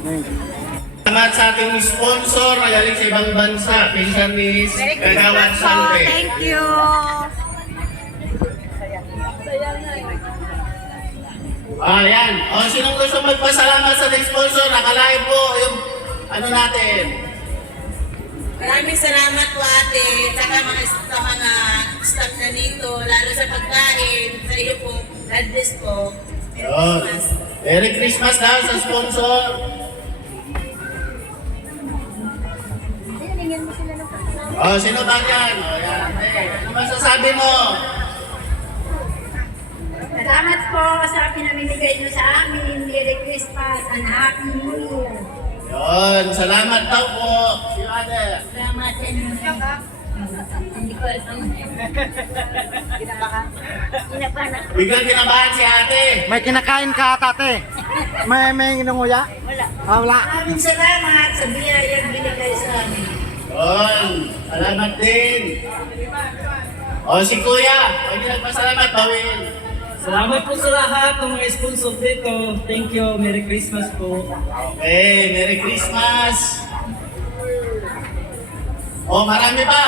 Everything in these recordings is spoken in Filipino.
Salamat sa ating sponsor na galing sa ibang bansa, Pinsan Miss Kagawad Sante. Thank you. Ayan. O, sinong gusto magpasalamat sa ating sponsor? Nakalive po yung ano natin. Maraming salamat po ate, saka sa mga staff na dito, lalo sa pagkain, sa iyo po, God bless po. Merry Yun. Christmas. Merry Christmas daw sa sponsor. O, sino ba yan? O, yan. Ano masasabi mo? Salamat po sa pinamimigay niyo sa amin. Merry Christmas and Happy New Year. Yun. Salamat daw po. Si Ate. Salamat sa inyo. Hindi ko alam. Kinabahan. Biglang kinabahan si Ate. May kinakain ka, tate? May inunguya? Wala. Wala. Maraming salamat sa biyayang binigay sa amin. Yun. Salamat din. O, si Kuya. Pwede nagpasalamat, bawin. Salamat po sa lahat ng mga sponsor dito. Thank you. Merry Christmas po. Okay, Merry Christmas. O, marami pa.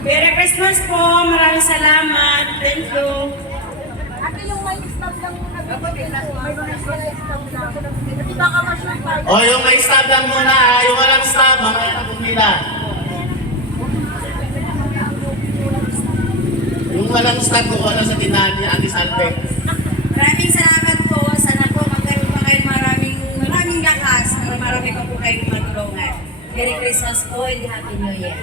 Merry Christmas po, maraming salamat. Thank you. Ate, yung may stop lang muna. May mga stop lang. Kasi baka ma-shoot tayo. O, yung may stop lang muna, ha? Yung walang stop, mamaya na po nila. Yung walang stop ko, wala sa tinahan ni Ate Salve. Maraming salamat po. Sana po magkaroon pa kayo maraming lakas para marami pa po kayong matulungan. Merry Christmas po and Happy New Year.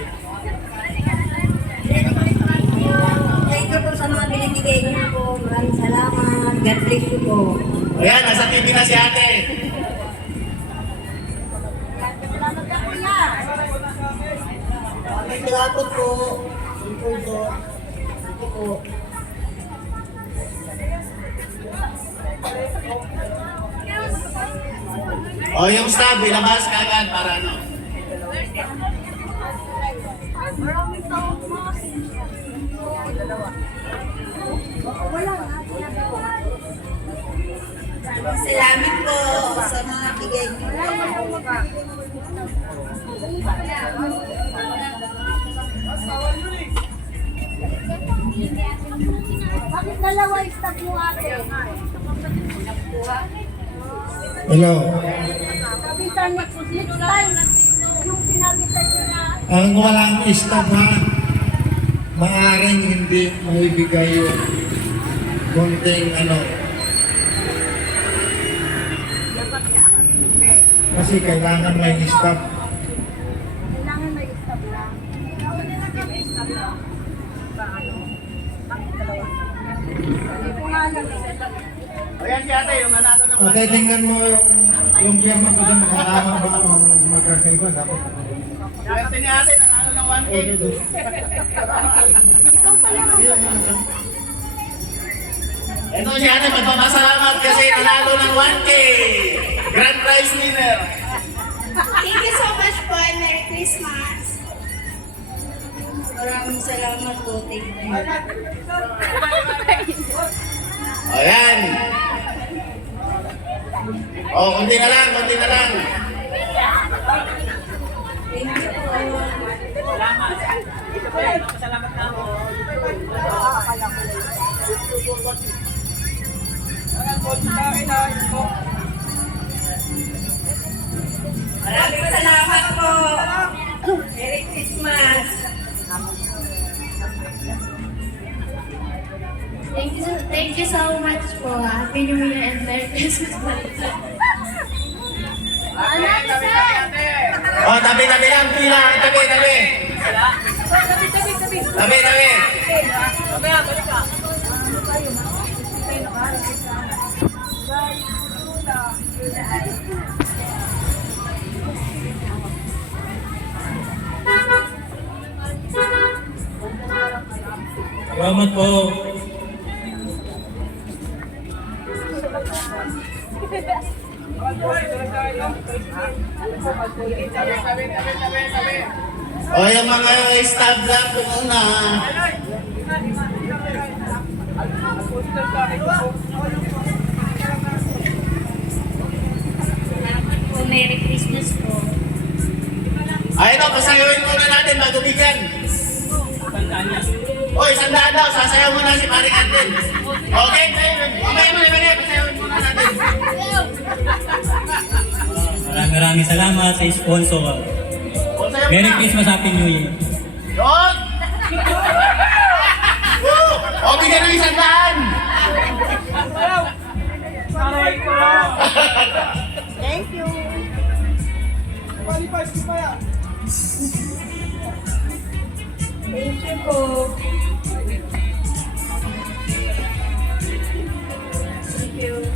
Thank you po sa mga binibigay niyo po. Maraming salamat. God bless you po. O yan, nasa TV na si Ate. Salamat ka, Kuya. Salamat po. Sponsor. Ito po. O, yung stop, ilabas ka agad para ano. Maraming tao po. Salamat po sa mga bigay niyo. Bakit dalawa yung stop mo, ate? Hello. Kapitan, next time, yung sinabi sa inyo na Ang walang stop ha, maaaring hindi maibigay yung konting ano. Kasi kailangan may stop. kailangan may stop lang. Hindi ko nga alam. O yan si Ate, yung nanalo ng At tingnan mo yung firma ko dyan, makakama ba ang magkakaiba? Dapat Swerte ni Ate, nanalo ng 1K. Ito si Ate, magpapasalamat kasi nanalo ng 1K. Grand prize winner. Thank you so much po and Merry Christmas. Maraming salamat po. Thank you. O yan. O, kunti na lang, kunti na lang. Thank you po. Salamat na po. Maraming salamat po. Merry Christmas. Thank you so much po. Happy New Year and Merry Christmas. O, tabi-tabi lang, pila. Tabi-tabi. Tabi-tabi. Salamat po. O, yung mga staff lang po muna. Po, Merry Christmas po. Ay, ito, pasayawin muna natin bago bigyan. Oy, 100 daw, sasayaw muna si Paring Arden. Okay, mamaya mo na, pasayawin muna natin. Maraming salamat sa sponsor. Pasayaw Merry muna. Christmas, Happy New Year. Yun! O, bigyan ng 100. Thank you. Thank you po. Thank you.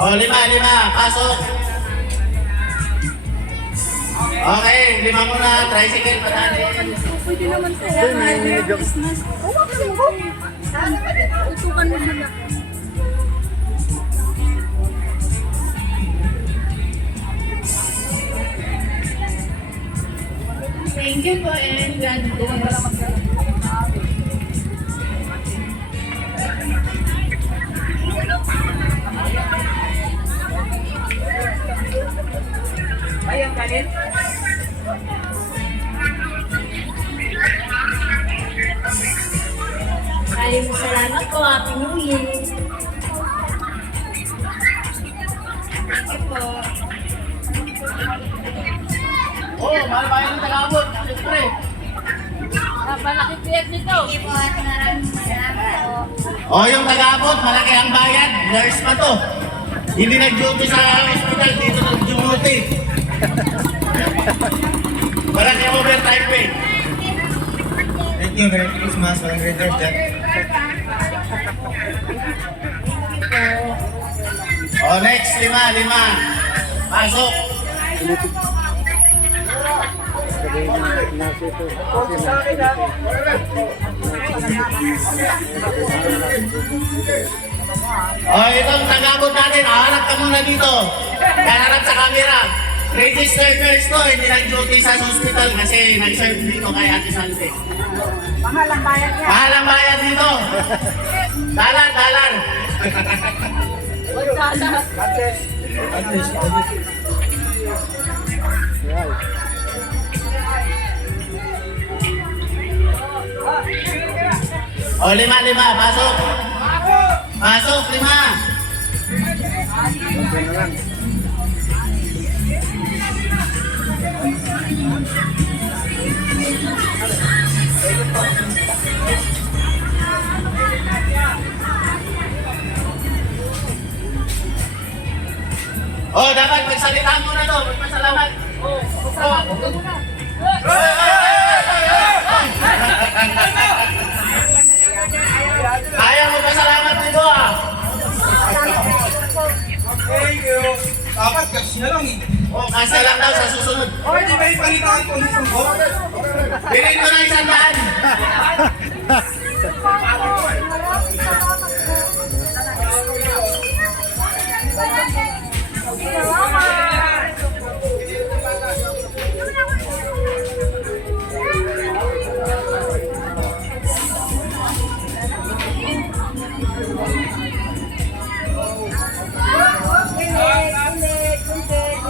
O, 5, pasok. Okay, 5 muna, tricycle pa natin. Pwede naman sila. Merry Christmas. Oo, ako. Utukan mo sila. Thank you po and God bless. Maraming salamat po. Happy New Year. Thank you po. Oh, mahal ba yung tagabot? Siyempre. Malaki piyat nito. Thank you po at maraming salamat po. O, yung tagabot, malaki ang bayad. Nurse pa to. Hindi nag-duty sa hospital, dito nag-duty. Malaki ang overtime pay. Thank you, Merry Christmas. Walang reader dyan. O, next, 5. Pasok. O, itong tagabot natin, harap ka muna dito. Harap sa camera. Registered nurse to, hindi nag-duty sa hospital kasi nag-serve dito kay Ate Salve. Mahal ang bayan niya. Mahal ang bayad dito. Dalan. O, 5. Pasok. Pasok, 5. Oh, dapat magsalita muna to. Magpasalamat. Ayaw mo pasalamat dito ah. Thank you. Dapat cash na lang eh. Oh, kasi lang daw sa susunod. Pwede ba ipalitan ang kondisyon ko? Bilhin ko ng 100.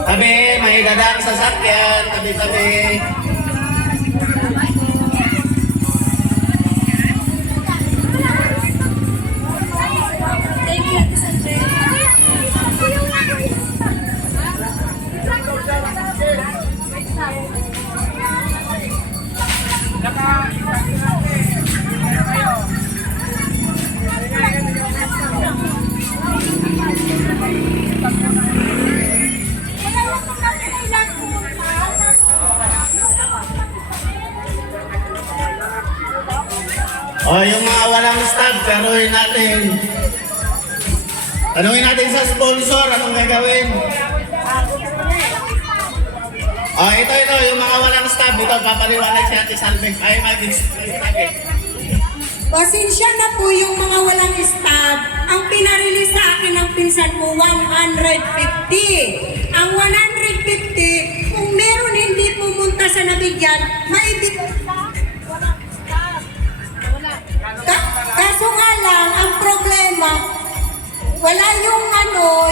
Tabi, may dadang sasakyan. Tabi. Thank you, Ate Sandra. O, yung mga walang staff, tanungin natin. Tanungin natin sa sponsor, anong gagawin? O, ito, yung mga walang staff, ito, papaliwanag si Ate Salve. Ay, mag-explain. Pasensya na po yung mga walang staff. Ang pinarelease sa akin ng pinsan ko, 150. Ang 150, kung meron hindi pumunta sa nabigyan, maibig... wala yung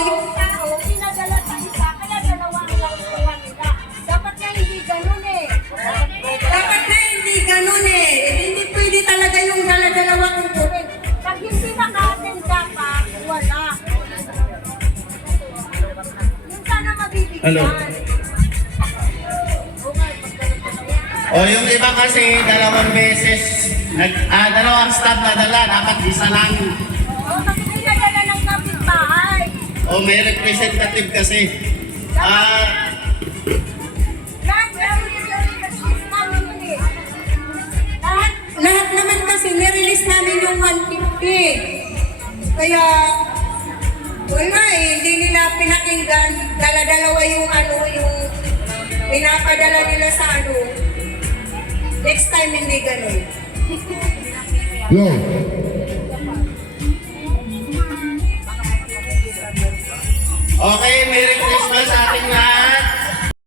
yung tao, pinadala sa isa, kaya dalawa lang kuha nila. Dapat nga hindi ganun eh. dapat na hindi ganun eh. Hindi pwede talaga yung dala-dalawa kung kurin. Pag hindi naka-attend ka pa, wala. Yung sana mabibigyan. Hello. O yung iba kasi dalawang beses, dalawang staff na dala, dapat isa lang. O, kasi pinadala ng kapitbahay. O may representative kasi. Lahat namin yun eh. Lahat naman kasi nirelease namin yung 150. Kaya wala eh, hindi nila pinakinggan. Dala-dalawa yung yung pinapadala nila sa Next time hindi ganun. Yo. Okay, Merry Christmas sa ating